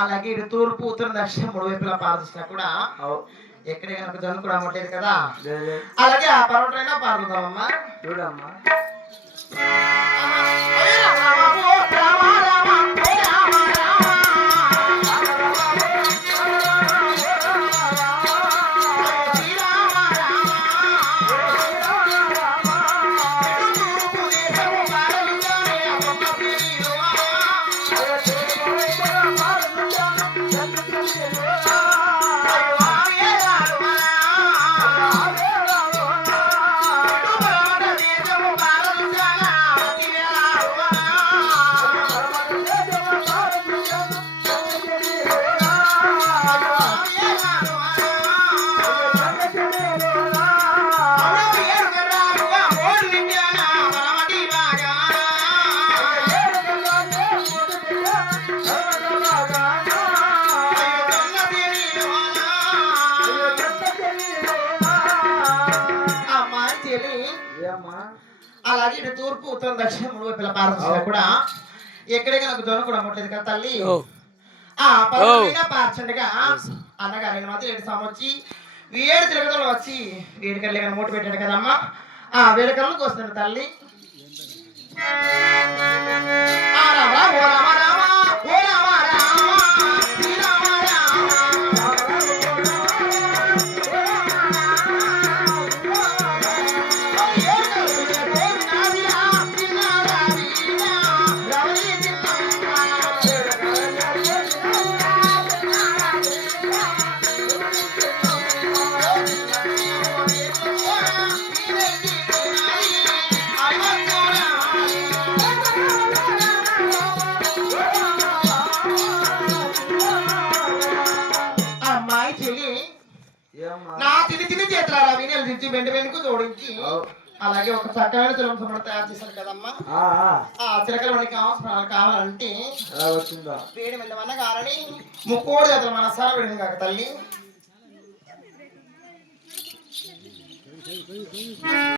అలాగే ఇటు తూర్పు ఉత్తర దక్షిణ మూడు వైపులా పారుతున్నా కూడా ఎక్కడే కనుక జనుకు రావట్లేదు కదా. అలాగే ఆ పర్వటైనా పారుతుందామమ్మా. చూడమ్మా అలాగే ఇటు తూర్పు ఉత్తరం దక్షిణ మూడు వైపుల పారుతున్నా కూడా ఎక్కడే నాకు జోన కూడా అమ్మట్లేదు కదా తల్లి. ఆ పర్వతమైనా పార్చండిగా అన్నగారు మధ్య 7 సంవత్సరం వచ్చి 7 తిరగలు వచ్చి వేడుకలు మూట పెట్టాడు కదమ్మా. ఆ వేడుకలను వస్తున్నాడు తల్లి. నా చిన్ని చిన్ని చేతులారా వీణలు దించి వెంట వెనుక జోడించి అలాగే ఒక చక్కమైన చిలక సమరం తయారు చేశారు కదమ్మా. ఆ చిలకలు మనకి కావాలంటే వేడి వెళ్ళమన్న కారణి ముక్కోడి చేతులు మనసారా వేడింది కాక తల్లి.